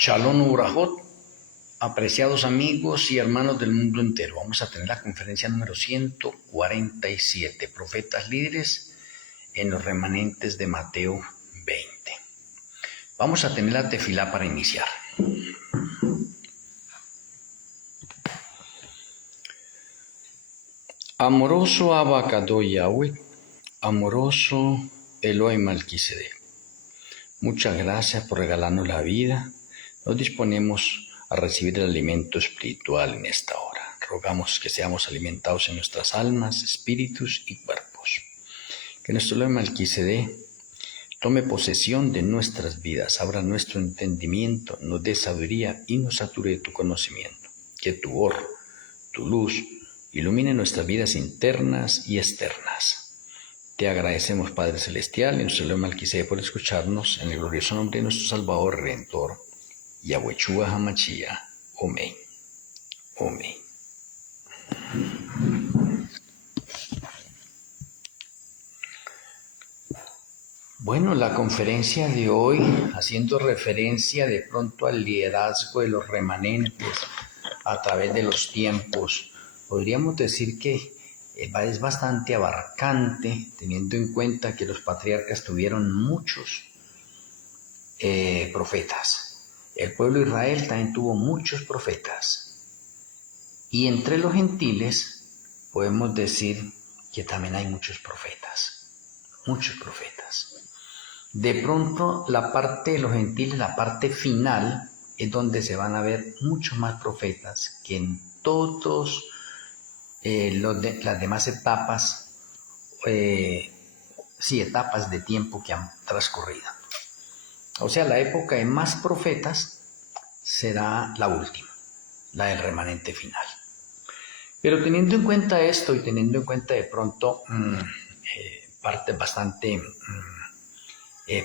Shalom Ubrajot, apreciados amigos y hermanos del mundo entero. Vamos a tener la conferencia número 147, Profetas Líderes en los remanentes de Mateo 20. Vamos a tener la tefilá para iniciar. Amoroso Abacado Yahweh, amoroso Eloi Malquisedec. Muchas gracias por regalarnos la vida. Nos disponemos a recibir el alimento espiritual en esta hora. Rogamos que seamos alimentados en nuestras almas, espíritus y cuerpos. Que nuestro Eloi Malquisedec tome posesión de nuestras vidas, abra nuestro entendimiento, nos dé sabiduría y nos sature de tu conocimiento. Que tu or, tu luz, ilumine nuestras vidas internas y externas. Te agradecemos, Padre Celestial, en nuestro Eloi Malquisedec, por escucharnos en el glorioso nombre de nuestro Salvador Redentor, Yahweh Hamashiach. Amén. Amén. Bueno, la conferencia de hoy, haciendo referencia de pronto al liderazgo de los remanentes a través de los tiempos, podríamos decir que es bastante abarcante, teniendo en cuenta que los patriarcas tuvieron muchos profetas. El pueblo de Israel también tuvo muchos profetas. Y entre los gentiles podemos decir que también hay muchos profetas. Muchos profetas. De pronto la parte de los gentiles, la parte final, es donde se van a ver muchos más profetas que en todos las demás etapas, etapas de tiempo que han transcurrido. O sea, la época de más profetas será la última, la del remanente final. Pero teniendo en cuenta esto y teniendo en cuenta de pronto partes bastante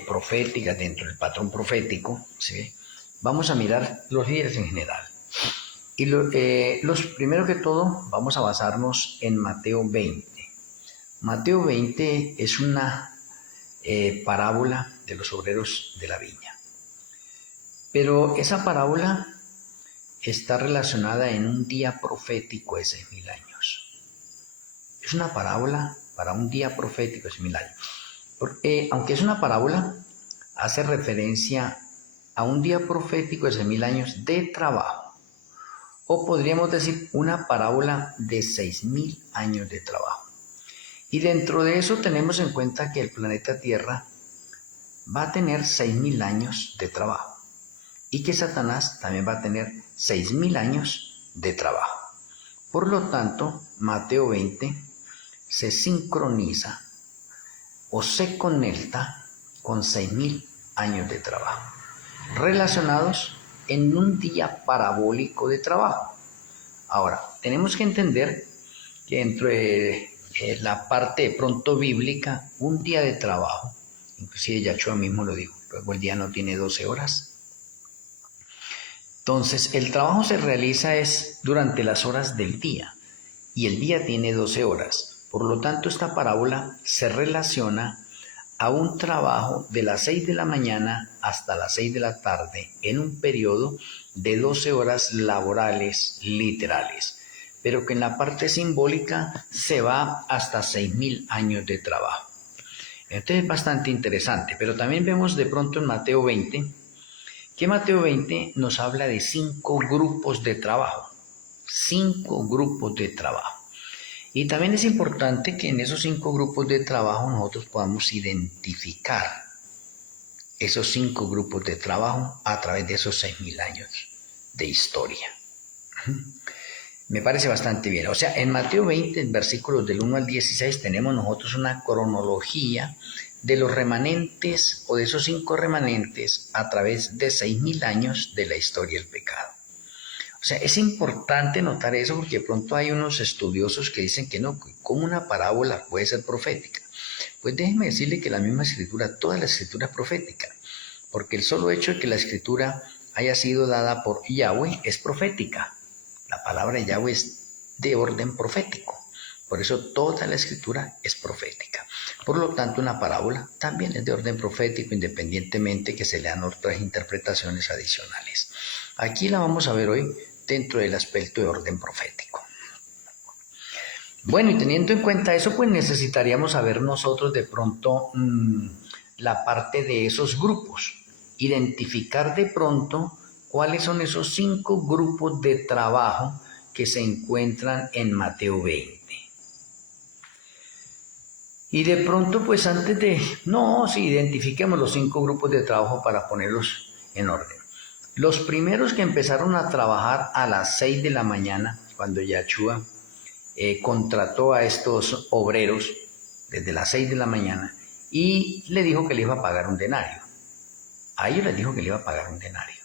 proféticas dentro del patrón profético, ¿sí? Vamos a mirar los líderes en general. Y primero que todo vamos a basarnos en Mateo 20. Mateo 20 es una parábola de los obreros de la viña. Pero esa parábola está relacionada en un día profético de 6.000 años. Es una parábola para un día profético de 6.000 años. Porque, aunque es una parábola, hace referencia a un día profético de 6.000 años de trabajo. O podríamos decir una parábola de 6.000 años de trabajo. Y dentro de eso tenemos en cuenta que el planeta Tierra va a tener 6.000 años de trabajo. Y que Satanás también va a tener 6.000 años de trabajo. Por lo tanto, Mateo 20 se sincroniza o se conecta con 6.000 años de trabajo, relacionados en un día parabólico de trabajo. Ahora, tenemos que entender que dentro de la parte de pronto bíblica, un día de trabajo, inclusive Yahshua mismo lo dijo, luego el día no tiene 12 horas. Entonces, el trabajo se realiza durante las horas del día y el día tiene 12 horas. Por lo tanto, esta parábola se relaciona a un trabajo de las 6 de la mañana hasta las 6 de la tarde en un periodo de 12 horas laborales literales, pero que en la parte simbólica se va hasta 6.000 años de trabajo. Entonces es bastante interesante, pero también vemos de pronto en Mateo 20, que Mateo 20 nos habla de 5 grupos de trabajo. 5 grupos de trabajo. Y también es importante que en esos 5 grupos de trabajo nosotros podamos identificar esos 5 grupos de trabajo a través de esos 6.000 años de historia. Me parece bastante bien. O sea, en Mateo 20, versículos del 1 al 16, tenemos nosotros una cronología de los remanentes o de esos 5 remanentes a través de 6.000 años de la historia del pecado. O sea, es importante notar eso porque de pronto hay unos estudiosos que dicen que no, ¿cómo una parábola puede ser profética? Pues déjenme decirle que la misma escritura, toda la escritura es profética, porque el solo hecho de que la escritura haya sido dada por Yahweh es profética. La palabra de Yahweh es de orden profético, por eso toda la escritura es profética. Por lo tanto, una parábola también es de orden profético, independientemente que se lean otras interpretaciones adicionales. Aquí la vamos a ver hoy dentro del aspecto de orden profético. Bueno, y teniendo en cuenta eso, pues necesitaríamos saber nosotros de pronto la parte de esos grupos, identificar de pronto cuáles son esos 5 grupos de trabajo que se encuentran en Mateo 20. Y de pronto, pues antes de... No, sí, identifiquemos los 5 grupos de trabajo para ponerlos en orden. Los primeros que empezaron a trabajar a las 6 de la mañana, cuando Yahshua contrató a estos obreros desde las 6 de la mañana y le dijo que le iba a pagar un denario. A ellos les dijo que le iba a pagar un denario.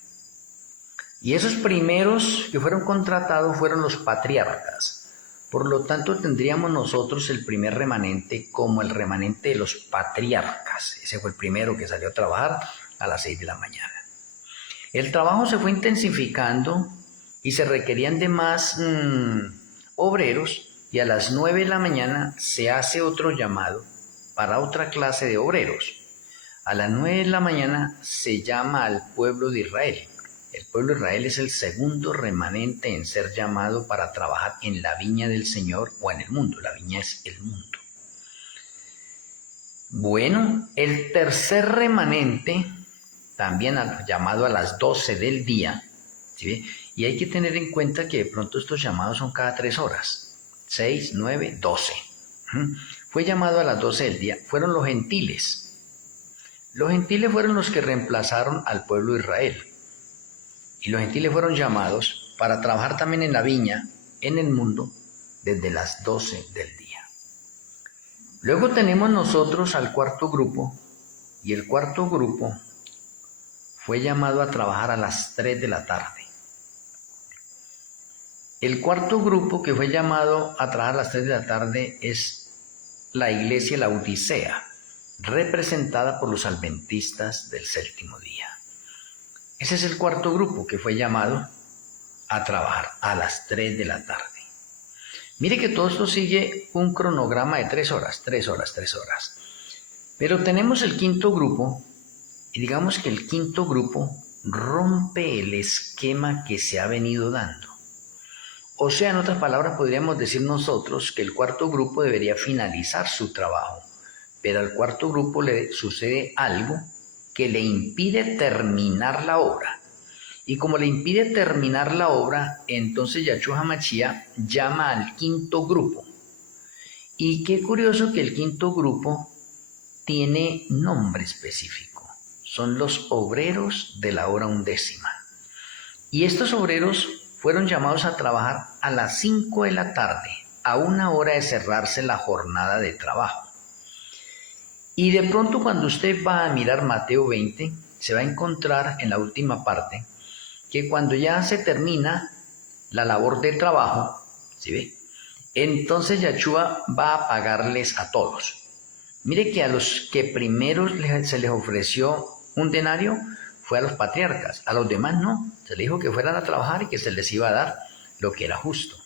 Y esos primeros que fueron contratados fueron los patriarcas. Por lo tanto, tendríamos nosotros el primer remanente como el remanente de los patriarcas. Ese fue el primero que salió a trabajar a las 6 de la mañana. El trabajo se fue intensificando y se requerían de más obreros, y a las 9 de la mañana se hace otro llamado para otra clase de obreros. A las 9 de la mañana se llama al pueblo de Israel. El pueblo de Israel es el segundo remanente en ser llamado para trabajar en la viña del Señor o en el mundo. La viña es el mundo. Bueno, el tercer remanente, también llamado a las 12 del día, ¿sí? Y hay que tener en cuenta que de pronto estos llamados son cada 3 horas, 6, 9, 12. Fue llamado a las 12 del día, fueron los gentiles. Los gentiles fueron los que reemplazaron al pueblo de Israel. Y los gentiles fueron llamados para trabajar también en la viña, en el mundo, desde las 12 del día. Luego tenemos nosotros al cuarto grupo, y el cuarto grupo fue llamado a trabajar a las 3 de la tarde. El cuarto grupo que fue llamado a trabajar a las 3 de la tarde es la iglesia de la Odisea, representada por los adventistas del séptimo día. Ese es el cuarto grupo que fue llamado a trabajar a las 3 de la tarde. Mire que todo esto sigue un cronograma de 3 horas, 3 horas, 3 horas. Pero tenemos el quinto grupo, y digamos que el quinto grupo rompe el esquema que se ha venido dando. O sea, en otras palabras, podríamos decir nosotros que el cuarto grupo debería finalizar su trabajo, pero al cuarto grupo le sucede algo que le impide terminar la obra. Y como le impide terminar la obra, entonces Yahshua HaMashiach llama al quinto grupo. Y qué curioso que el quinto grupo tiene nombre específico. Son los obreros de la hora 11. Y estos obreros fueron llamados a trabajar a las 5 de la tarde, a 1 hora de cerrarse la jornada de trabajo. Y de pronto cuando usted va a mirar Mateo 20, se va a encontrar en la última parte que cuando ya se termina la labor de trabajo, ¿sí ve? Entonces Yahshua va a pagarles a todos. Mire que a los que primero se les ofreció un denario fue a los patriarcas, a los demás no, se les dijo que fueran a trabajar y que se les iba a dar lo que era justo.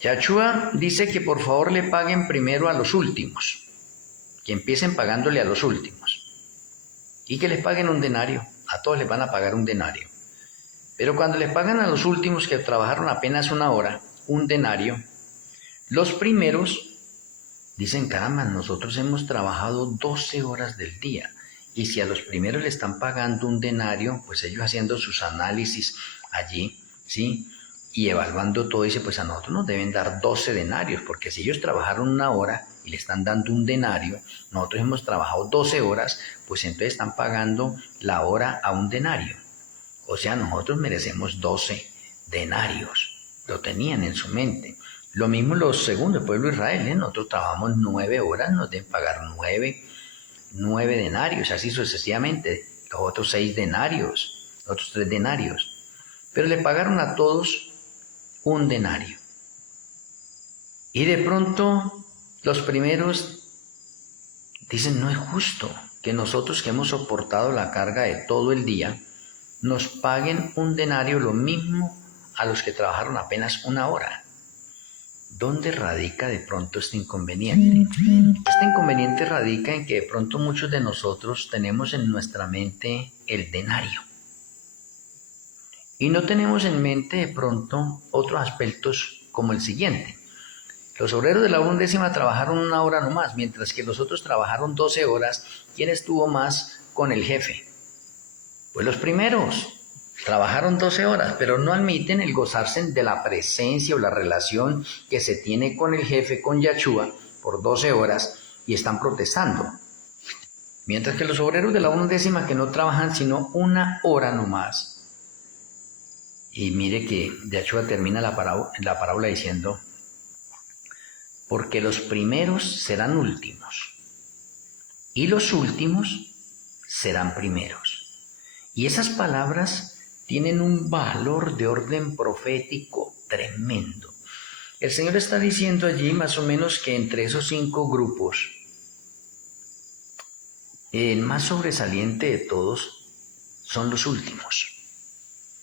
Yahshua dice que por favor le paguen primero a los últimos, que empiecen pagándole a los últimos y que les paguen un denario, a todos les van a pagar un denario. Pero cuando les pagan a los últimos que trabajaron apenas 1 hora, un denario, los primeros dicen, caramba, nosotros hemos trabajado 12 horas del día y si a los primeros le están pagando un denario, pues ellos haciendo sus análisis allí, ¿sí? Y evaluando todo, dice, pues a nosotros nos deben dar 12 denarios, porque si ellos trabajaron 1 hora y le están dando un denario, nosotros hemos trabajado 12 horas, pues entonces están pagando la hora a un denario. O sea, nosotros merecemos 12 denarios. Lo tenían en su mente. Lo mismo los segundos, el pueblo de Israel, nosotros trabajamos 9 horas, nos deben pagar 9 denarios, así sucesivamente. Los otros 6 denarios, los otros 3 denarios. Pero le pagaron a todos un denario. Y de pronto los primeros dicen, no es justo que nosotros que hemos soportado la carga de todo el día, nos paguen un denario lo mismo a los que trabajaron apenas 1 hora. ¿Dónde radica de pronto este inconveniente? Este inconveniente radica en que de pronto muchos de nosotros tenemos en nuestra mente el denario y no tenemos en mente de pronto otros aspectos como el siguiente. Los obreros de la hora undécima trabajaron 1 hora nomás, mientras que los otros trabajaron 12 horas. ¿Quién estuvo más con el jefe? Pues los primeros. Trabajaron 12 horas, pero no admiten el gozarse de la presencia o la relación que se tiene con el jefe, con Yahshua, por 12 horas y están protestando. Mientras que los obreros de la hora undécima que no trabajan sino 1 hora nomás. Y mire que Yahshua termina la parábola diciendo, porque los primeros serán últimos y los últimos serán primeros. Y esas palabras tienen un valor de orden profético tremendo. El Señor está diciendo allí más o menos que entre esos 5 grupos, el más sobresaliente de todos son los últimos.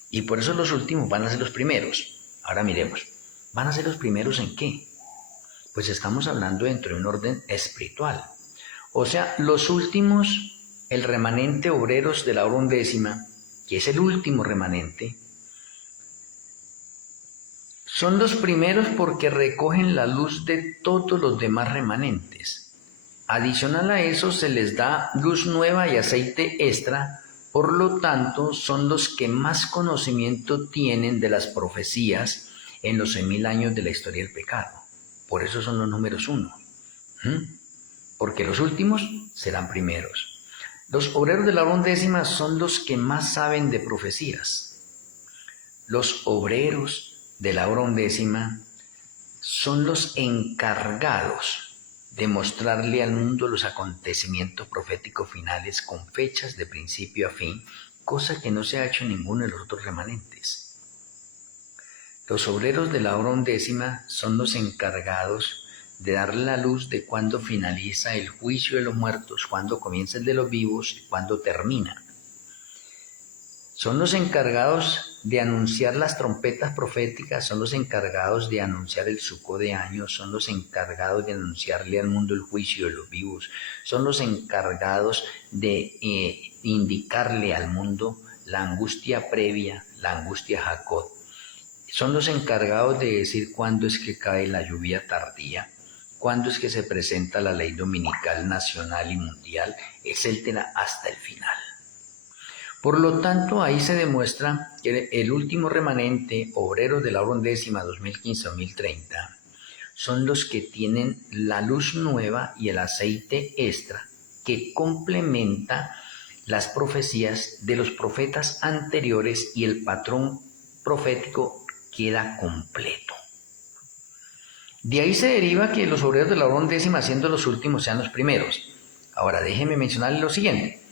Y por eso los últimos van a ser los primeros. Ahora miremos, ¿van a ser los primeros en qué? Pues estamos hablando dentro de un orden espiritual. O sea, los últimos, el remanente obreros de la hora undécima, que es el último remanente, son los primeros porque recogen la luz de todos los demás remanentes. Adicional a eso se les da luz nueva y aceite extra, por lo tanto son los que más conocimiento tienen de las profecías en los 6.000 años de la historia del pecado. Por eso son los números 1. Porque los últimos serán primeros. Los obreros de la hora undécima son los que más saben de profecías. Los obreros de la hora undécima son los encargados de mostrarle al mundo los acontecimientos proféticos finales con fechas de principio a fin, cosa que no se ha hecho en ninguno de los otros remanentes. Los obreros de la hora undécima son los encargados de dar la luz de cuándo finaliza el juicio de los muertos, cuándo comienza el de los vivos y cuándo termina. Son los encargados de anunciar las trompetas proféticas, son los encargados de anunciar el Sucot de años, son los encargados de anunciarle al mundo el juicio de los vivos, son los encargados de indicarle al mundo la angustia previa, la angustia Jacob. Son los encargados de decir cuándo es que cae la lluvia tardía, cuándo es que se presenta la ley dominical nacional y mundial, etcétera, hasta el final. Por lo tanto, ahí se demuestra que el último remanente, obreros de la hora undécima 2015-2030, son los que tienen la luz nueva y el aceite extra que complementa las profecías de los profetas anteriores y el patrón profético queda completo. De ahí se deriva que los obreros de la hora undécima, siendo los últimos, sean los primeros. Ahora, déjenme mencionarles lo siguiente.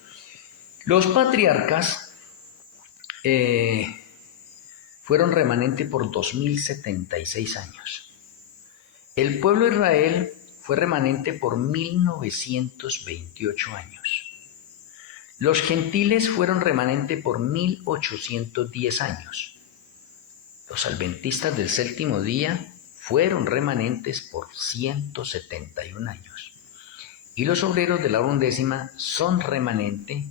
Los patriarcas fueron remanente por 2076 años. El pueblo de Israel fue remanente por 1928 años. Los gentiles fueron remanente por 1810 años. Los adventistas del séptimo día fueron remanentes por 171 años. Y los obreros de la hora undécima son remanente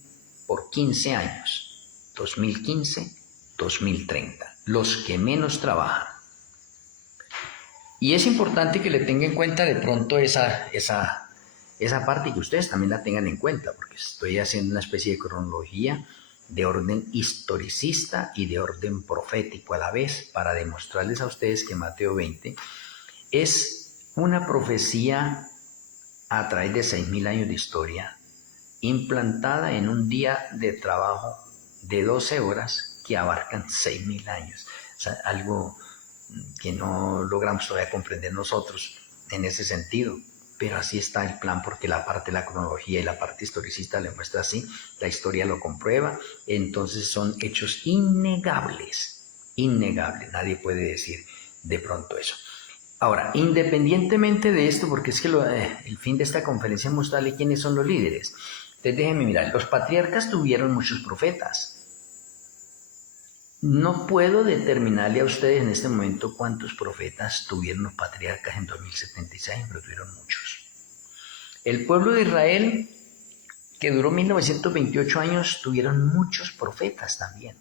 por 15 años, 2015-2030, los que menos trabajan. Y es importante que le tengan en cuenta de pronto esa parte y que ustedes también la tengan en cuenta, porque estoy haciendo una especie de cronología de orden historicista y de orden profético a la vez, para demostrarles a ustedes que Mateo 20 es una profecía a través de 6.000 años de historia, implantada en un día de trabajo de 12 horas que abarcan 6.000 años. O sea, algo que no logramos todavía comprender nosotros en ese sentido. Pero así está el plan, porque la parte de la cronología y la parte historicista le muestra así, la historia lo comprueba, entonces son hechos innegables, nadie puede decir de pronto eso. Ahora, independientemente de esto, porque es que el fin de esta conferencia es mostrarle quiénes son los líderes. Entonces déjenme mirar, los patriarcas tuvieron muchos profetas. No puedo determinarle a ustedes en este momento cuántos profetas tuvieron los patriarcas en 2076, pero tuvieron muchos. El pueblo de Israel, que duró 1928 años, tuvieron muchos profetas también.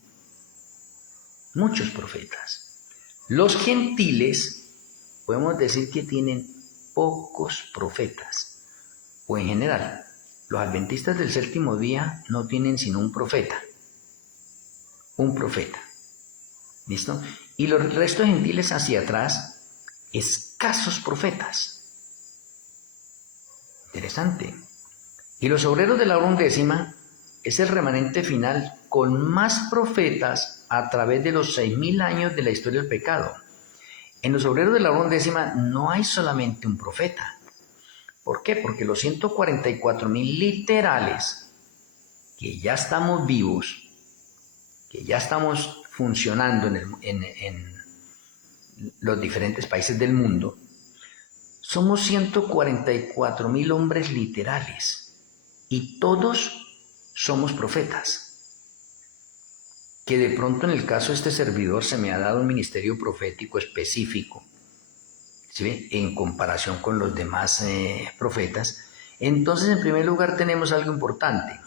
Muchos profetas. Los gentiles, podemos decir que tienen pocos profetas. O en general, los adventistas del séptimo día no tienen sino un profeta. Un profeta. ¿Listo? Y los restos gentiles hacia atrás, escasos profetas. Interesante. Y los obreros de la hora undécima es el remanente final con más profetas a través de los 6.000 años de la historia del pecado. En los obreros de la hora undécima no hay solamente un profeta. ¿Por qué? Porque los 144.000 literales que ya estamos vivos, que ya estamos funcionando en los diferentes países del mundo, somos 144.000 hombres literales y todos somos profetas. Que de pronto en el caso de este servidor se me ha dado un ministerio profético específico, ¿sí? En comparación con los demás profetas. Entonces, en primer lugar, tenemos algo importante.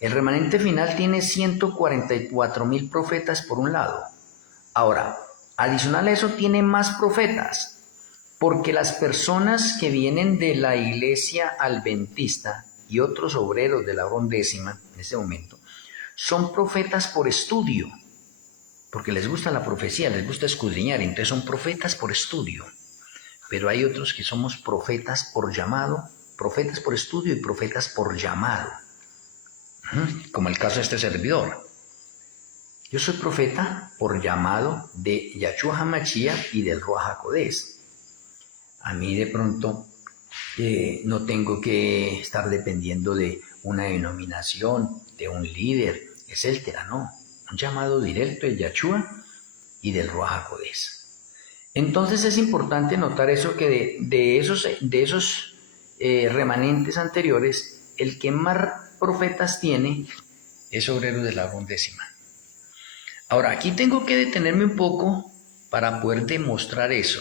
El remanente final tiene 144.000 profetas por un lado. Ahora, adicional a eso, tiene más profetas, porque las personas que vienen de la iglesia adventista y otros obreros de la hora undécima, en ese momento, son profetas por estudio, porque les gusta la profecía, les gusta escudriñar, entonces son profetas por estudio. Pero hay otros que somos profetas por llamado, profetas por estudio y profetas por llamado. Como el caso de este servidor. Yo soy profeta por llamado de Yahshua HaMashiach y del Ruach HaKodesh. A mí de pronto no tengo que estar dependiendo de una denominación, de un líder, etcétera, no. Un llamado directo de Yahshua y del Ruach HaKodesh. Entonces es importante notar eso, que de esos remanentes anteriores, el que más profetas tiene es obrero de la hora undécima. Ahora, aquí tengo que detenerme un poco para poder demostrar eso.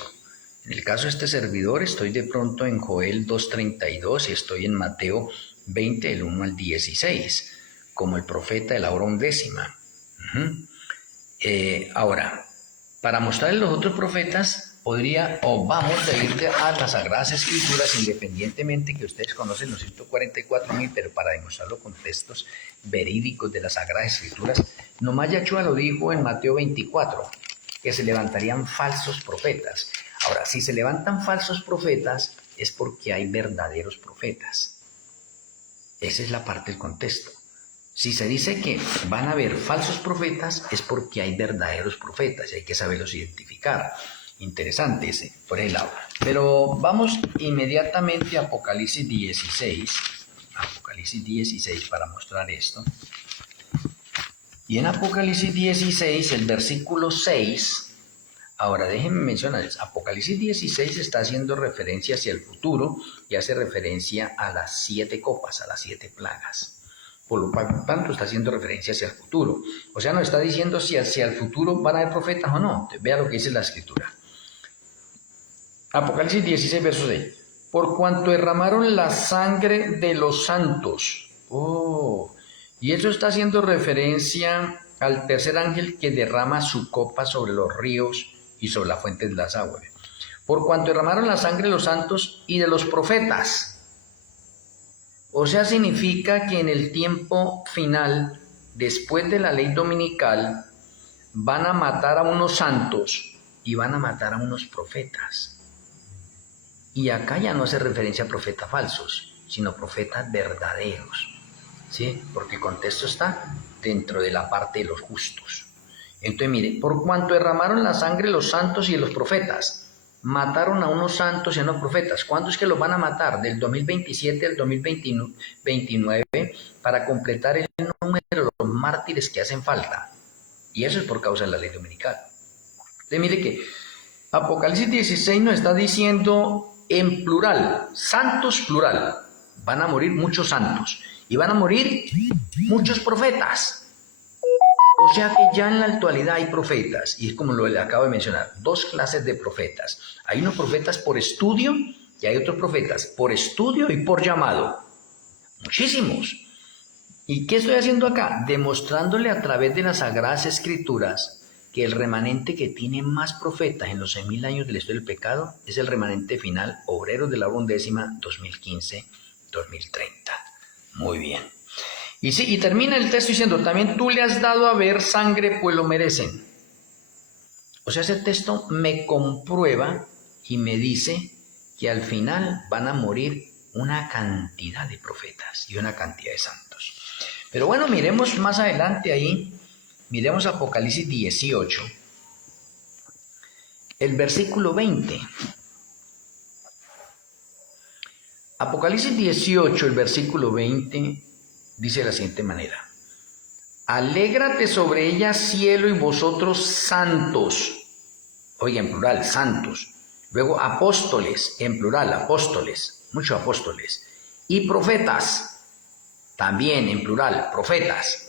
En el caso de este servidor, estoy de pronto en Joel 2.32 y estoy en Mateo 20, del 1 al 16, como el profeta de la hora undécima. Ahora, para mostrarles los otros profetas, vamos a ir a las Sagradas Escrituras, independientemente que ustedes conocen los 144.000, pero para demostrarlo con textos verídicos de las Sagradas Escrituras, nomás Yahshua lo dijo en Mateo 24, que se levantarían falsos profetas. Ahora, si se levantan falsos profetas, es porque hay verdaderos profetas. Esa es la parte del contexto. Si se dice que van a haber falsos profetas, es porque hay verdaderos profetas y hay que saberlos identificar. Interesante ese, por ese lado. Pero vamos inmediatamente a Apocalipsis 16. Apocalipsis 16 para mostrar esto. Y en Apocalipsis 16, el versículo 6, ahora déjenme mencionarles, Apocalipsis 16 está haciendo referencia hacia el futuro y hace referencia a las 7 copas, a las 7 plagas. Por lo tanto, está haciendo referencia hacia el futuro. O sea, nos está diciendo si hacia el futuro van a haber profetas o no. Vea lo que dice la Escritura. Apocalipsis 16, verso 6. Por cuanto derramaron la sangre de los santos. Y eso está haciendo referencia al tercer ángel que derrama su copa sobre los ríos y sobre la fuente de las aguas. Por cuanto derramaron la sangre de los santos y de los profetas. O sea, significa que en el tiempo final, después de la ley dominical, van a matar a unos santos y van a matar a unos profetas. Y acá ya no hace referencia a profetas falsos, sino profetas verdaderos, ¿sí? Porque el contexto está dentro de la parte de los justos. Entonces, mire, por cuanto derramaron la sangre de los santos y de los profetas, mataron a unos santos y a unos profetas. ¿Cuándo es que los van a matar? Del 2027 al 2029, para completar el número de los mártires que hacen falta. Y eso es por causa de la ley dominical. Entonces, mire que Apocalipsis 16 nos está diciendo en plural, santos plural. Van a morir muchos santos y van a morir muchos profetas. O sea que ya en la actualidad hay profetas, y es como lo le acabo de mencionar, dos clases de profetas. Hay unos profetas por estudio y hay otros profetas por estudio y por llamado. Muchísimos. ¿Y qué estoy haciendo acá? Demostrándole a través de las Sagradas Escrituras que el remanente que tiene más profetas en los 6.000 años de la historia del pecado es el remanente final, obreros de la hora undécima 2015-2030. Muy bien. Y sí, y termina el texto diciendo, también tú le has dado a ver sangre, pues lo merecen. O sea, ese texto me comprueba y me dice que al final van a morir una cantidad de profetas y una cantidad de santos. Pero bueno, miremos más adelante ahí, miremos Apocalipsis 18, el versículo 20. Apocalipsis 18, el versículo 20, dice de la siguiente manera. Alégrate sobre ella, cielo, y vosotros santos. Oiga, en plural, santos. Luego apóstoles, en plural, apóstoles, muchos apóstoles. Y profetas, también en plural, profetas.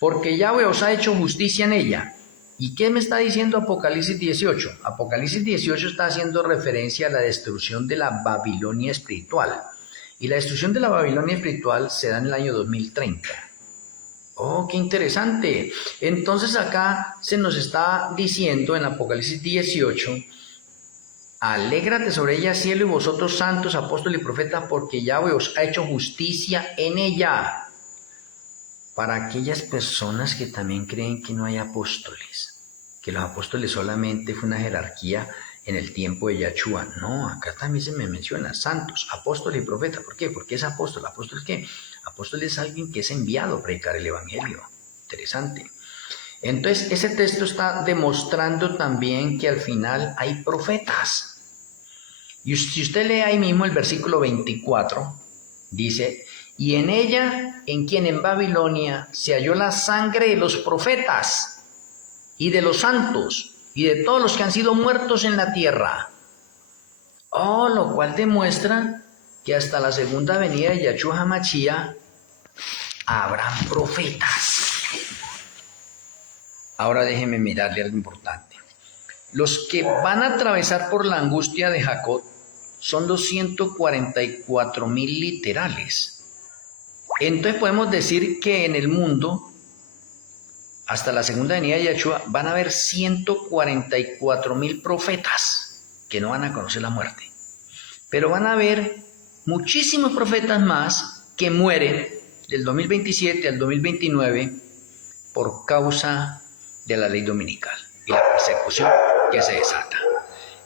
Porque Yahweh os ha hecho justicia en ella. ¿Y qué me está diciendo Apocalipsis 18? Apocalipsis 18 está haciendo referencia a la destrucción de la Babilonia espiritual. Y la destrucción de la Babilonia espiritual se da en el año 2030. Oh, qué interesante. Entonces acá se nos está diciendo en Apocalipsis 18, alégrate sobre ella, cielo, y vosotros santos, apóstoles y profetas, porque Yahweh os ha hecho justicia en ella. Para aquellas personas que también creen que no hay apóstoles, que los apóstoles solamente fue una jerarquía en el tiempo de Yahshua. No, acá también se me menciona santos, apóstoles y profetas. ¿Por qué? Porque es apóstol. ¿Apóstol qué? Apóstol es alguien que es enviado a predicar el evangelio. Interesante. Entonces, ese texto está demostrando también que al final hay profetas. Y si usted lee ahí mismo el versículo 24, dice, y en ella, en quien en Babilonia se halló la sangre de los profetas y de los santos y de todos los que han sido muertos en la tierra. Oh, lo cual demuestra que hasta la segunda venida de Yahshua HaMashiach habrán profetas. Ahora déjeme mirarle algo importante. Los que van a atravesar por la angustia de Jacob son los 144,000 literales. Entonces podemos decir que en el mundo, hasta la segunda venida de Yahshua, van a haber 144,000 profetas que no van a conocer la muerte. Pero van a haber muchísimos profetas más que mueren del 2027 al 2029 por causa de la ley dominical y la persecución que se desata.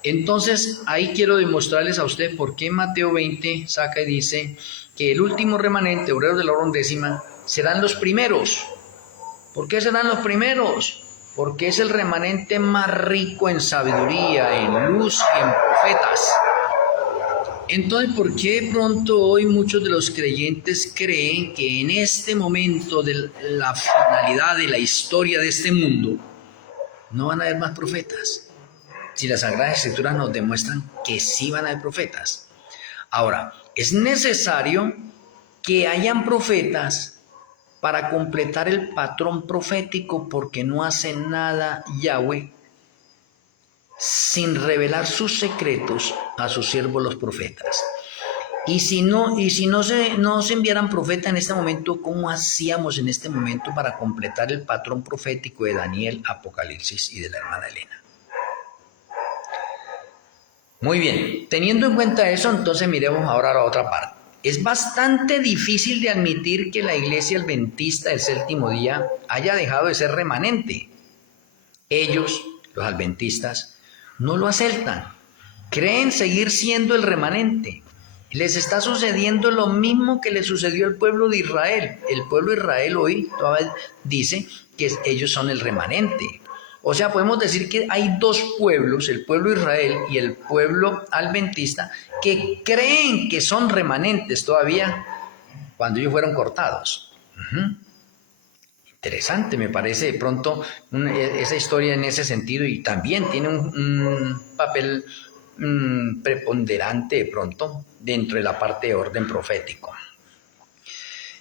Entonces, ahí quiero demostrarles a ustedes por qué Mateo 20 saca y dice que el último remanente, obreros de la hora undécima, serán los primeros. ¿Por qué serán los primeros? Porque es el remanente más rico en sabiduría, en luz y en profetas. Entonces, ¿por qué de pronto hoy muchos de los creyentes creen que en este momento de la finalidad de la historia de este mundo no van a haber más profetas? Si las Sagradas Escrituras nos demuestran que sí van a haber profetas. Ahora, es necesario que hayan profetas para completar el patrón profético, porque no hace nada Yahweh sin revelar sus secretos a sus siervos los profetas. Y si no se enviaran profetas en este momento, ¿cómo hacíamos en este momento para completar el patrón profético de Daniel, Apocalipsis y de la hermana Elena? Muy bien, teniendo en cuenta eso, entonces miremos ahora a la otra parte. Es bastante difícil de admitir que la iglesia adventista del séptimo día haya dejado de ser remanente. Ellos, los adventistas, no lo aceptan. Creen seguir siendo el remanente. Les está sucediendo lo mismo que le sucedió al pueblo de Israel. El pueblo de Israel hoy todavía dice que ellos son el remanente. O sea, podemos decir que hay dos pueblos, el pueblo de Israel y el pueblo adventista, que creen que son remanentes todavía cuando ellos fueron cortados. Interesante, me parece de pronto esa historia en ese sentido, y también tiene un papel preponderante de pronto dentro de la parte de orden profético.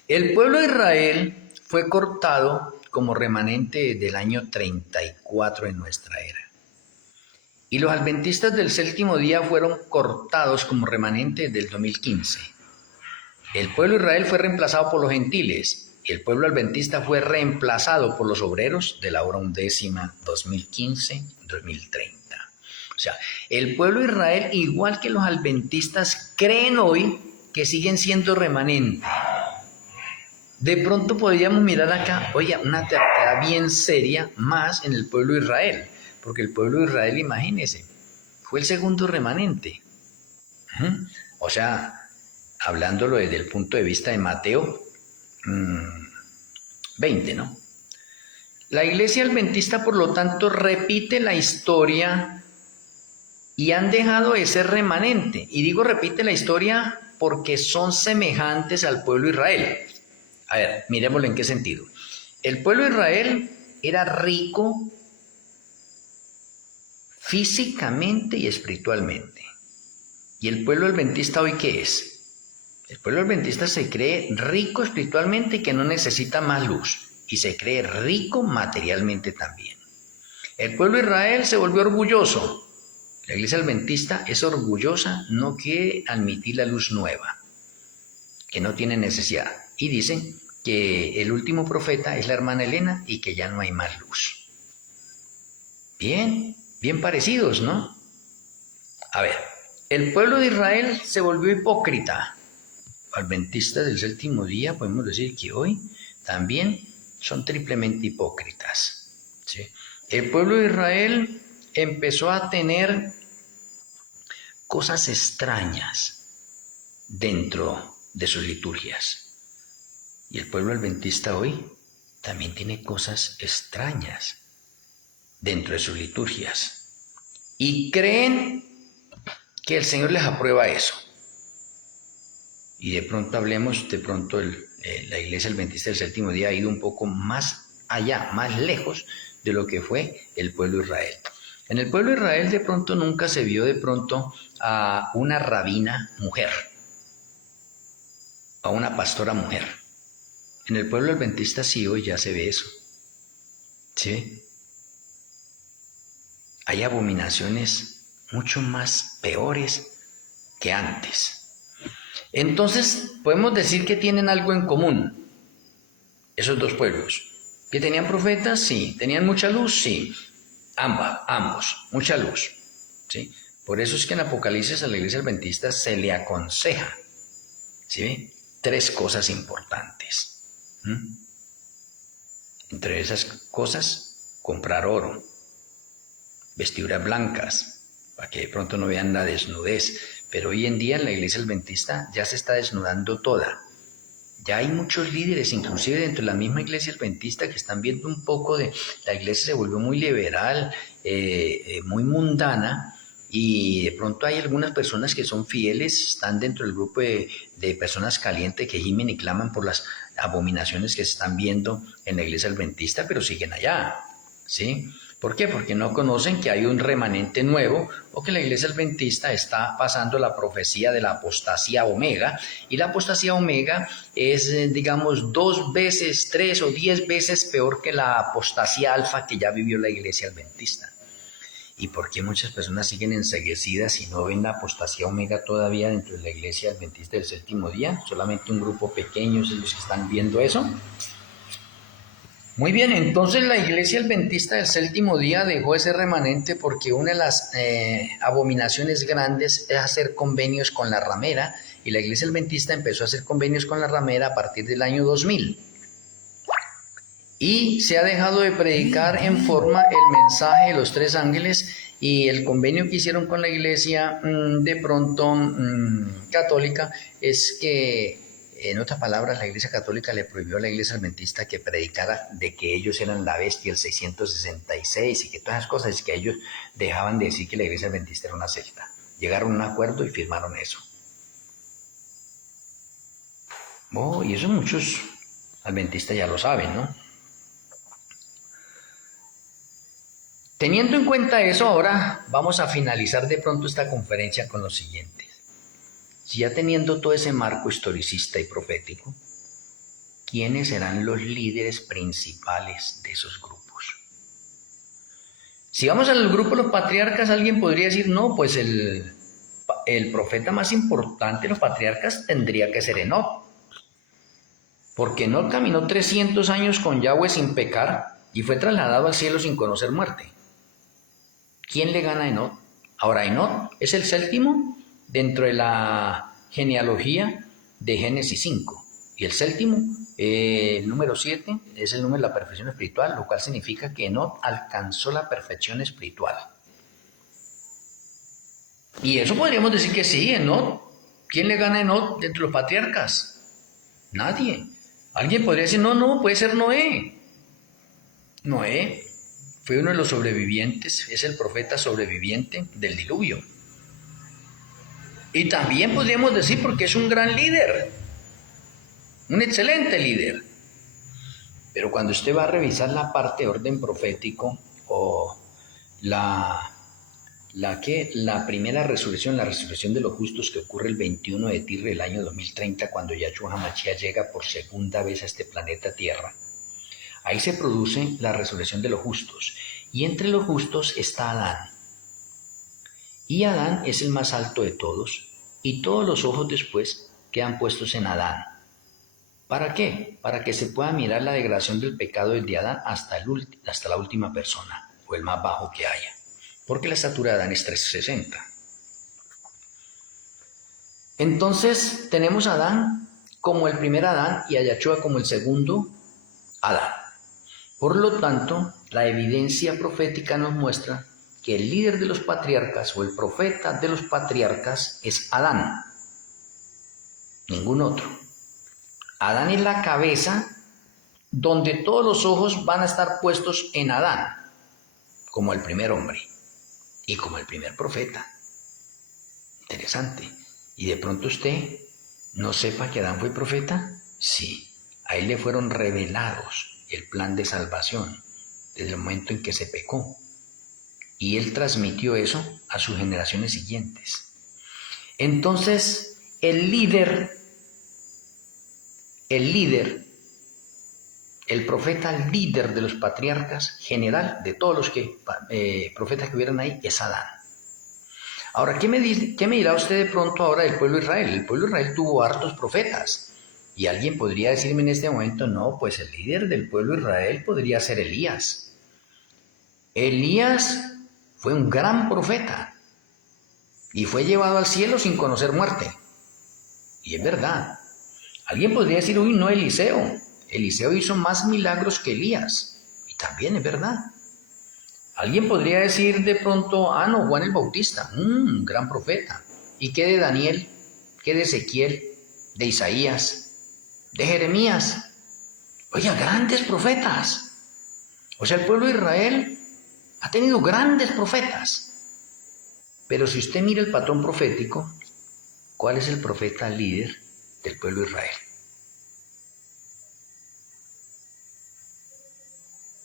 El pueblo de Israel fue cortado como remanente del año 34 en nuestra era. Y los adventistas del séptimo día fueron cortados como remanente del 2015. El pueblo de Israel fue reemplazado por los gentiles y el pueblo adventista fue reemplazado por los obreros de la hora undécima 2015-2030. O sea, el pueblo de Israel, igual que los adventistas, creen hoy que siguen siendo remanente. De pronto podríamos mirar acá, oye, una terquedad bien seria más en el pueblo de Israel, porque el pueblo de Israel, imagínense, fue el segundo remanente. O sea, hablándolo desde el punto de vista de Mateo 20, ¿no? La iglesia adventista, por lo tanto, repite la historia y han dejado de ser remanente. Y digo repite la historia porque son semejantes al pueblo de Israel. A ver, miremoslo en qué sentido. El pueblo de Israel era rico físicamente y espiritualmente. ¿Y el pueblo adventista hoy qué es? El pueblo adventista se cree rico espiritualmente y que no necesita más luz. Y se cree rico materialmente también. El pueblo de Israel se volvió orgulloso. La iglesia adventista es orgullosa, no quiere admitir la luz nueva, que no tiene necesidad. Y dicen que el último profeta es la hermana Elena y que ya no hay más luz. Bien parecidos, ¿no? A ver, el pueblo de Israel se volvió hipócrita. Adventistas del séptimo día, podemos decir que hoy también son triplemente hipócritas, ¿sí? El pueblo de Israel empezó a tener cosas extrañas dentro de sus liturgias. Y el pueblo adventista hoy también tiene cosas extrañas dentro de sus liturgias. Y creen que el Señor les aprueba eso. Y de pronto hablemos, la iglesia adventista del séptimo día ha ido un poco más allá, más lejos de lo que fue el pueblo de Israel. En el pueblo de Israel de pronto nunca se vio de pronto a una rabina mujer, a una pastora mujer. En el pueblo adventista sí hoy ya se ve eso. ¿Sí? Hay abominaciones mucho más peores que antes. Entonces podemos decir que tienen algo en común esos dos pueblos. ¿Que tenían profetas? Sí. ¿Tenían mucha luz? Sí. Ambos, mucha luz. ¿Sí? Por eso es que en Apocalipsis a la iglesia adventista se le aconseja, ¿sí?, 3 cosas importantes. Entre esas cosas, comprar oro, vestiduras blancas, para que de pronto no vean la desnudez. Pero hoy en día en la iglesia adventista ya se está desnudando toda. Ya hay muchos líderes, inclusive dentro de la misma iglesia adventista, que están viendo un poco de... La iglesia se volvió muy liberal, muy mundana, y de pronto hay algunas personas que son fieles, están dentro del grupo de personas calientes que gimen y claman por las abominaciones que se están viendo en la iglesia adventista, pero siguen allá, ¿sí? ¿Por qué? Porque no conocen que hay un remanente nuevo o que la iglesia adventista está pasando la profecía de la apostasía omega, y la apostasía omega es, digamos, 2 veces, 3 o 10 veces peor que la apostasía alfa que ya vivió la iglesia adventista. ¿Y por qué muchas personas siguen enceguecidas y no ven la apostasía omega todavía dentro de la iglesia adventista del séptimo día? Solamente un grupo pequeño es los que están viendo eso. Muy bien, entonces la iglesia adventista del séptimo día dejó ese remanente porque una de las abominaciones grandes es hacer convenios con la ramera, y la iglesia adventista empezó a hacer convenios con la ramera a partir del año 2000. Y se ha dejado de predicar en forma el mensaje de los 3 ángeles, y el convenio que hicieron con la iglesia de pronto católica es que, en otras palabras, la iglesia católica le prohibió a la iglesia adventista que predicara de que ellos eran la bestia, el 666, y que todas esas cosas, es que ellos dejaban de decir que la iglesia adventista era una secta. Llegaron a un acuerdo y firmaron eso. Y eso muchos adventistas ya lo saben, ¿no? Teniendo en cuenta eso, ahora vamos a finalizar de pronto esta conferencia con lo siguiente. Si ya teniendo todo ese marco historicista y profético, quiénes serán los líderes principales de esos grupos. Si vamos al grupo de los patriarcas, alguien podría decir, no, pues el profeta más importante de los patriarcas tendría que ser Enoc, porque Enoc caminó 300 años con Yahweh sin pecar y fue trasladado al cielo sin conocer muerte. ¿Quién le gana a Enoc? Ahora, Enoc es el séptimo dentro de la genealogía de Génesis 5. Y el séptimo, el número 7, es el número de la perfección espiritual, lo cual significa que Enoc alcanzó la perfección espiritual. Y eso podríamos decir que sí, Enoc. ¿Quién le gana a Enoc de los patriarcas? Nadie. Alguien podría decir, no, puede ser Noé. Noé fue uno de los sobrevivientes, es el profeta sobreviviente del diluvio. Y también podríamos decir porque es un gran líder, un excelente líder. Pero cuando usted va a revisar la parte de orden profético o la primera resurrección, la resurrección de los justos que ocurre el 21 de Tir del año 2030, cuando Yahshua HaMashiach llega por segunda vez a este planeta Tierra, ahí se produce la resurrección de los justos. Y entre los justos está Adán. Y Adán es el más alto de todos, y todos los ojos después quedan puestos en Adán. ¿Para qué? Para que se pueda mirar la degradación del pecado desde Adán hasta la última persona, o el más bajo que haya. Porque la estatura de Adán es 360. Entonces tenemos a Adán como el primer Adán y a Yahshua como el segundo Adán. Por lo tanto, la evidencia profética nos muestra que el líder de los patriarcas o el profeta de los patriarcas es Adán, ningún otro. Adán es la cabeza donde todos los ojos van a estar puestos en Adán, como el primer hombre y como el primer profeta. Interesante. ¿Y de pronto usted no sepa que Adán fue profeta? Sí, a él le fueron revelados el plan de salvación desde el momento en que se pecó. Y él transmitió eso a sus generaciones siguientes. Entonces, el profeta líder de los patriarcas, general de todos los profetas que hubieran ahí, es Adán. Ahora, ¿qué me dirá usted de pronto ahora del pueblo de Israel? El pueblo de Israel tuvo hartos profetas. Y alguien podría decirme en este momento, no, pues el líder del pueblo de Israel podría ser Elías. Elías fue un gran profeta y fue llevado al cielo sin conocer muerte. Y es verdad. Alguien podría decir, uy, no, Eliseo. Eliseo hizo más milagros que Elías. Y también es verdad. Alguien podría decir de pronto, no, Juan el Bautista, un gran profeta. ¿Y qué de Daniel? ¿Qué de Ezequiel? ¿De Isaías? ¿De Jeremías? Oiga, grandes profetas. O sea, el pueblo de Israel ha tenido grandes profetas. Pero si usted mira el patrón profético, ¿cuál es el profeta líder del pueblo de Israel?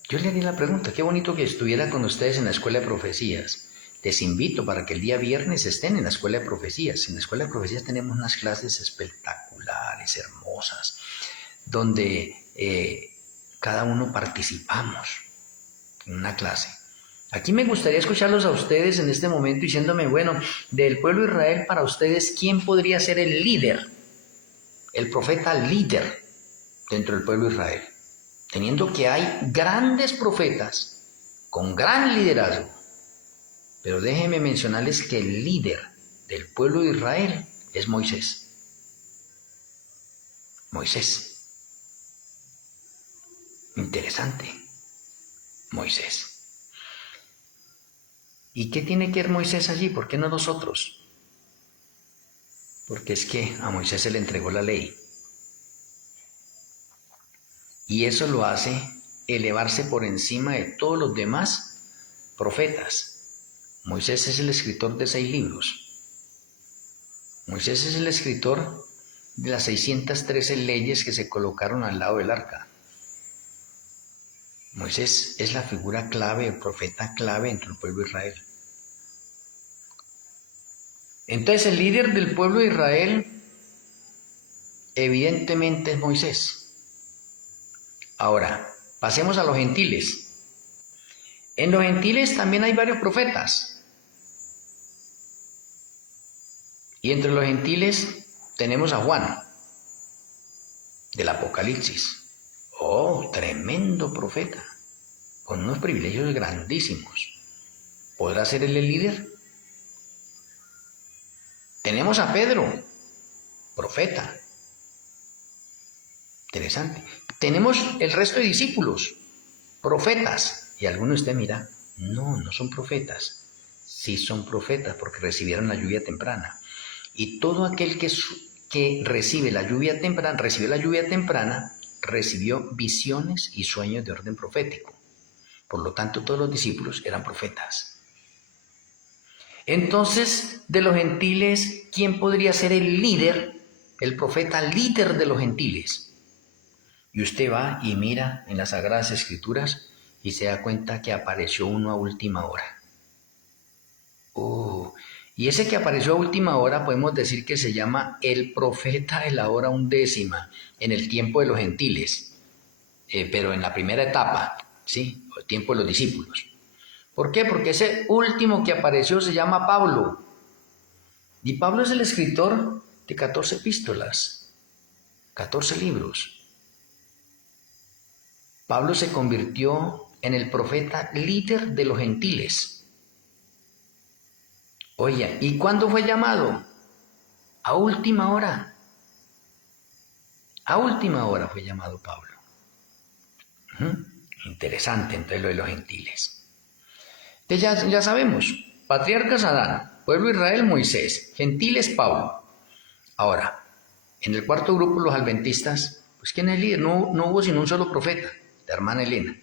Yo le haría la pregunta, qué bonito que estuviera con ustedes en la escuela de profecías. Les invito para que el día viernes estén en la escuela de profecías. En la escuela de profecías tenemos unas clases espectaculares, hermosas, donde cada uno participamos en una clase. Aquí me gustaría escucharlos a ustedes en este momento diciéndome, bueno, del pueblo de Israel para ustedes, ¿quién podría ser el líder, el profeta líder dentro del pueblo de Israel? Teniendo que hay grandes profetas con gran liderazgo. Pero déjenme mencionarles que el líder del pueblo de Israel es Moisés. Moisés. Interesante. Moisés. ¿Y qué tiene que ver Moisés allí? ¿Por qué no nosotros? Porque es que a Moisés se le entregó la ley. Y eso lo hace elevarse por encima de todos los demás profetas. Moisés es el escritor de 6 libros. Moisés es el escritor de las 613 leyes que se colocaron al lado del arca. Moisés es la figura clave, el profeta clave entre el pueblo de Israel. Entonces el líder del pueblo de Israel evidentemente es Moisés. Ahora, pasemos a los gentiles. En los gentiles también hay varios profetas. Y entre los gentiles tenemos a Juan, del Apocalipsis. Oh, tremendo profeta, con unos privilegios grandísimos. ¿Podrá ser él el líder? Tenemos a Pedro, profeta. Interesante. Tenemos el resto de discípulos, profetas. Y alguno de ustedes mira, no son profetas. Sí son profetas porque recibieron la lluvia temprana. Y todo aquel que recibió la lluvia temprana, recibió visiones y sueños de orden profético. Por lo tanto, todos los discípulos eran profetas. Entonces, de los gentiles, ¿quién podría ser el líder, el profeta líder de los gentiles? Y usted va y mira en las Sagradas Escrituras y se da cuenta que apareció uno a última hora. Y ese que apareció a última hora podemos decir que se llama el profeta de la hora undécima en el tiempo de los gentiles, pero en la primera etapa, ¿sí? El tiempo de los discípulos. ¿Por qué? Porque ese último que apareció se llama Pablo. Y Pablo es el escritor de 14 epístolas, 14 libros. Pablo se convirtió en el profeta líder de los gentiles. Oye, ¿y cuándo fue llamado? A última hora. A última hora fue llamado Pablo. Interesante entonces lo de los gentiles. Entonces ya sabemos, patriarcas Adán, pueblo Israel Moisés, gentiles Pablo. Ahora, en el cuarto grupo los adventistas, pues ¿quién es el líder? No hubo sino un solo profeta, la hermana Elena.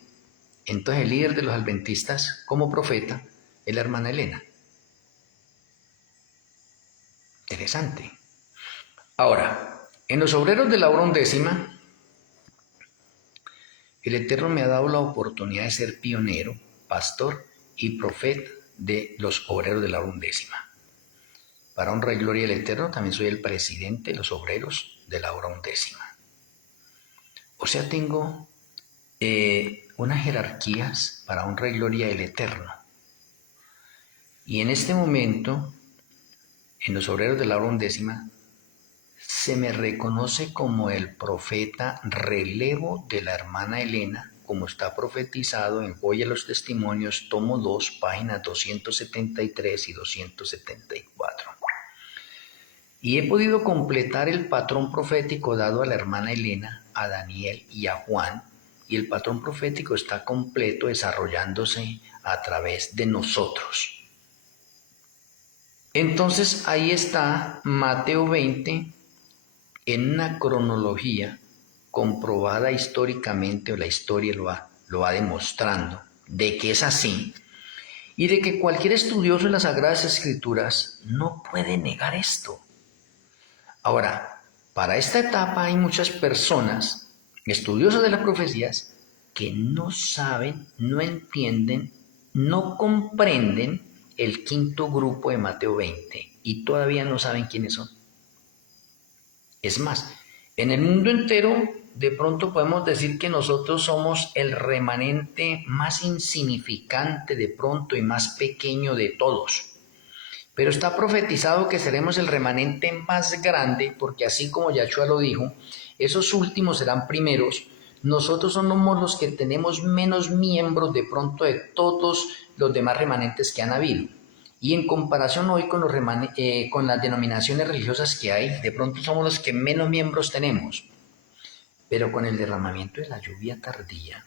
Entonces el líder de los adventistas como profeta es la hermana Elena. Interesante. Ahora, en los obreros de la hora undécima, el Eterno me ha dado la oportunidad de ser pionero, pastor y profeta de los obreros de la hora undécima. Para honra y gloria del Eterno, también soy el presidente de los obreros de la hora undécima. O sea, tengo unas jerarquías para honra y gloria del Eterno. Y en este momento, en los obreros de la hora undécima, se me reconoce como el profeta relevo de la hermana Elena, como está profetizado en Joya de los Testimonios, tomo 2, páginas 273 y 274. Y he podido completar el patrón profético dado a la hermana Elena, a Daniel y a Juan, y el patrón profético está completo desarrollándose a través de nosotros. Entonces ahí está Mateo 20 en una cronología comprobada históricamente, o la historia lo va demostrando, de que es así, y de que cualquier estudioso de las Sagradas Escrituras no puede negar esto. Ahora, para esta etapa hay muchas personas, estudiosas de las profecías, que no saben, no entienden, no comprenden el quinto grupo de Mateo 20 y todavía no saben quiénes son. Es más, en el mundo entero de pronto podemos decir que nosotros somos el remanente más insignificante de pronto y más pequeño de todos. Pero está profetizado que seremos el remanente más grande, porque así como Yahshua lo dijo, esos últimos serán primeros. Nosotros somos los que tenemos menos miembros de pronto de todos los demás remanentes que han habido. Y en comparación hoy con las denominaciones religiosas que hay, de pronto somos los que menos miembros tenemos. Pero con el derramamiento de la lluvia tardía,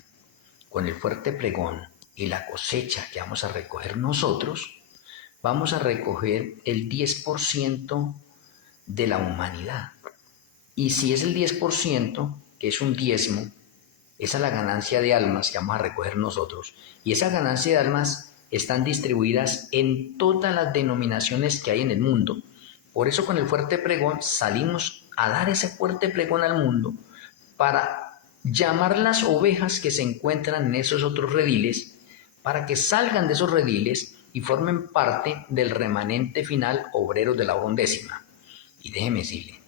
con el fuerte pregón y la cosecha que vamos a recoger nosotros, vamos a recoger el 10% de la humanidad. Y si es el 10%, que es un diezmo, esa es la ganancia de almas que vamos a recoger nosotros. Y esa ganancia de almas están distribuidas en todas las denominaciones que hay en el mundo. Por eso con el fuerte pregón salimos a dar ese fuerte pregón al mundo para llamar las ovejas que se encuentran en esos otros rediles, para que salgan de esos rediles y formen parte del remanente final obreros de la hora undécima. Y déjeme decirle,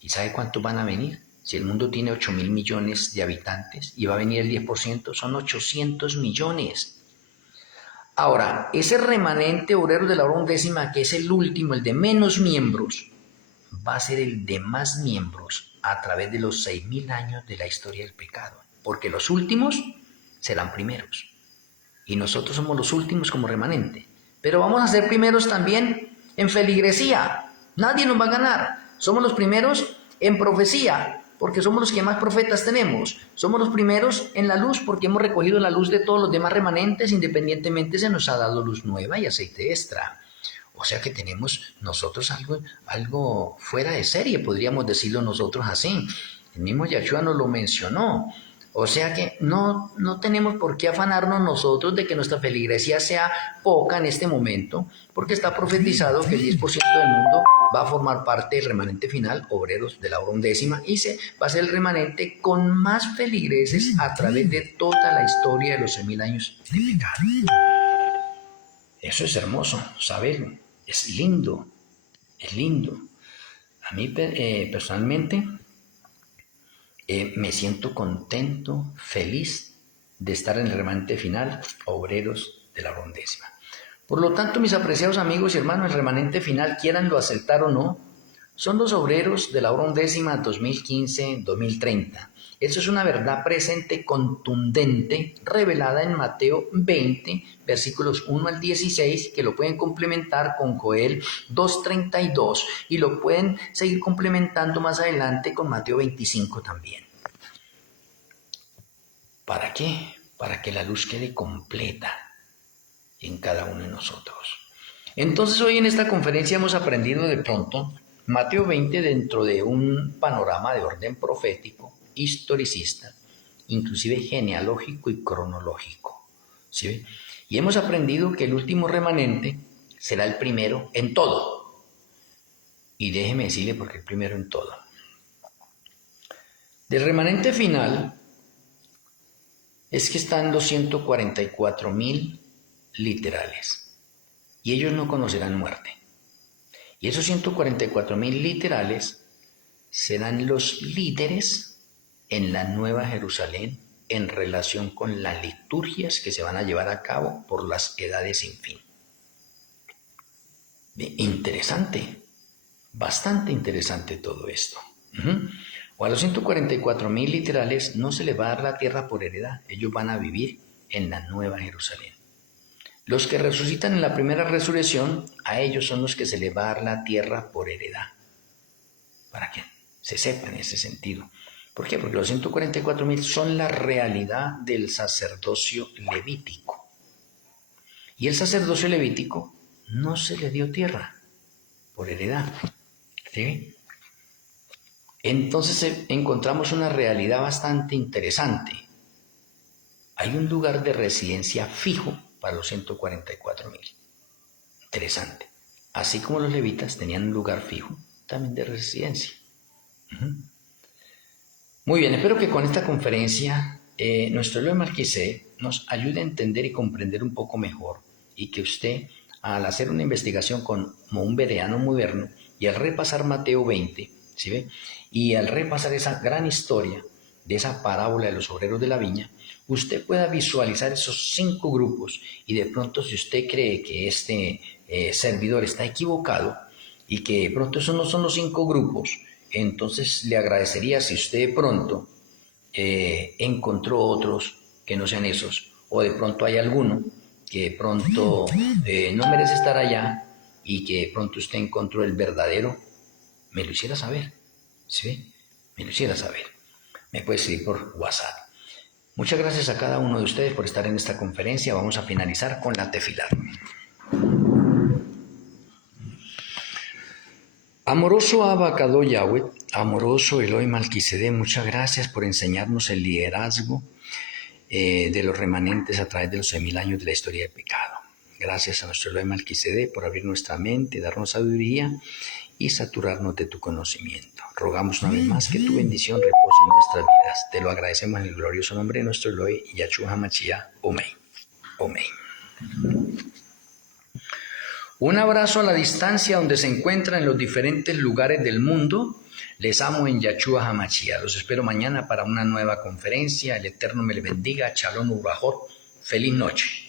¿y sabe cuántos van a venir? Si el mundo tiene 8.000 millones de habitantes y va a venir el 10%, son 800 millones. Ahora, ese remanente obrero de la hora undécima, que es el último, el de menos miembros, va a ser el de más miembros a través de los 6.000 años de la historia del pecado. Porque los últimos serán primeros. Y nosotros somos los últimos como remanente. Pero vamos a ser primeros también en feligresía. Nadie nos va a ganar. Somos los primeros en profecía, porque somos los que más profetas tenemos. Somos los primeros en la luz, porque hemos recogido la luz de todos los demás remanentes, independientemente se nos ha dado luz nueva y aceite extra. O sea que tenemos nosotros algo fuera de serie, podríamos decirlo nosotros así. El mismo Yahshua nos lo mencionó. O sea que no tenemos por qué afanarnos nosotros de que nuestra feligresía sea poca en este momento, porque está profetizado que el 10% del mundo va a formar parte del remanente final, obreros de la hora undécima, y va a ser el remanente con más feligreses a través de toda la historia de los 6.000 años de pecado. Eso es hermoso, saberlo, es lindo, es lindo. A mí personalmente me siento contento, feliz de estar en el remanente final, obreros de la hora undécima. Por lo tanto, mis apreciados amigos y hermanos, el remanente final, quieranlo aceptar o no, son los obreros de la hora undécima 2015-2030. Eso es una verdad presente, contundente, revelada en Mateo 20, versículos 1 al 16, que lo pueden complementar con Joel 2:32 y lo pueden seguir complementando más adelante con Mateo 25 también. ¿Para qué? Para que la luz quede completa en cada uno de nosotros. Entonces hoy en esta conferencia hemos aprendido de pronto Mateo 20 dentro de un panorama de orden profético, historicista, inclusive genealógico y cronológico. ¿Sí? Y hemos aprendido que el último remanente será el primero en todo. Y déjeme decirle por qué el primero en todo. Del remanente final es que están los 144.000 literales. Y ellos no conocerán muerte. Y esos 144.000 literales serán los líderes en la Nueva Jerusalén en relación con las liturgias que se van a llevar a cabo por las edades sin fin. Interesante, bastante interesante todo esto. O a los 144.000 literales no se les va a dar la tierra por heredad, ellos van a vivir en la Nueva Jerusalén. Los que resucitan en la primera resurrección, a ellos son los que se les va a dar la tierra por heredad. Para que se sepa en ese sentido. ¿Por qué? Porque los 144.000 son la realidad del sacerdocio levítico. Y el sacerdocio levítico no se le dio tierra por heredad. ¿Sí? Entonces encontramos una realidad bastante interesante. Hay un lugar de residencia fijo para los 144.000. Interesante. Así como los levitas tenían un lugar fijo, también de residencia. Muy bien, espero que con esta conferencia nuestro Elohim Melquisedec nos ayude a entender y comprender un poco mejor y que usted, al hacer una investigación como un bereano moderno y al repasar Mateo 20, ¿sí ve? Y al repasar esa gran historia de esa parábola de los obreros de la viña, usted pueda visualizar esos 5 grupos y de pronto si usted cree que este servidor está equivocado y que de pronto esos no son los 5 grupos, entonces le agradecería si usted de pronto encontró otros que no sean esos, o de pronto hay alguno que de pronto no merece estar allá y que de pronto usted encontró el verdadero, me lo hiciera saber, ¿sí? Me lo hiciera saber. Me puede escribir por WhatsApp. Muchas gracias a cada uno de ustedes por estar en esta conferencia. Vamos a finalizar con la tefilá. Amoroso Abacado Yahweh, amoroso Elohim Melquisedec, muchas gracias por enseñarnos el liderazgo de los remanentes a través de los 6.000 años de la historia del pecado. Gracias a nuestro Elohim Melquisedec por abrir nuestra mente, darnos sabiduría y saturarnos de tu conocimiento. Rogamos una vez más que tu bendición repose en nuestras vidas. Te lo agradecemos en el glorioso nombre de nuestro Elohim, Yahshua HaMashiach. Amén. Amén. Un abrazo a la distancia donde se encuentran en los diferentes lugares del mundo Les amo en Yachua Hamashia. Los espero mañana para una nueva conferencia. El Eterno me le bendiga. Shalom Urahot. Feliz noche.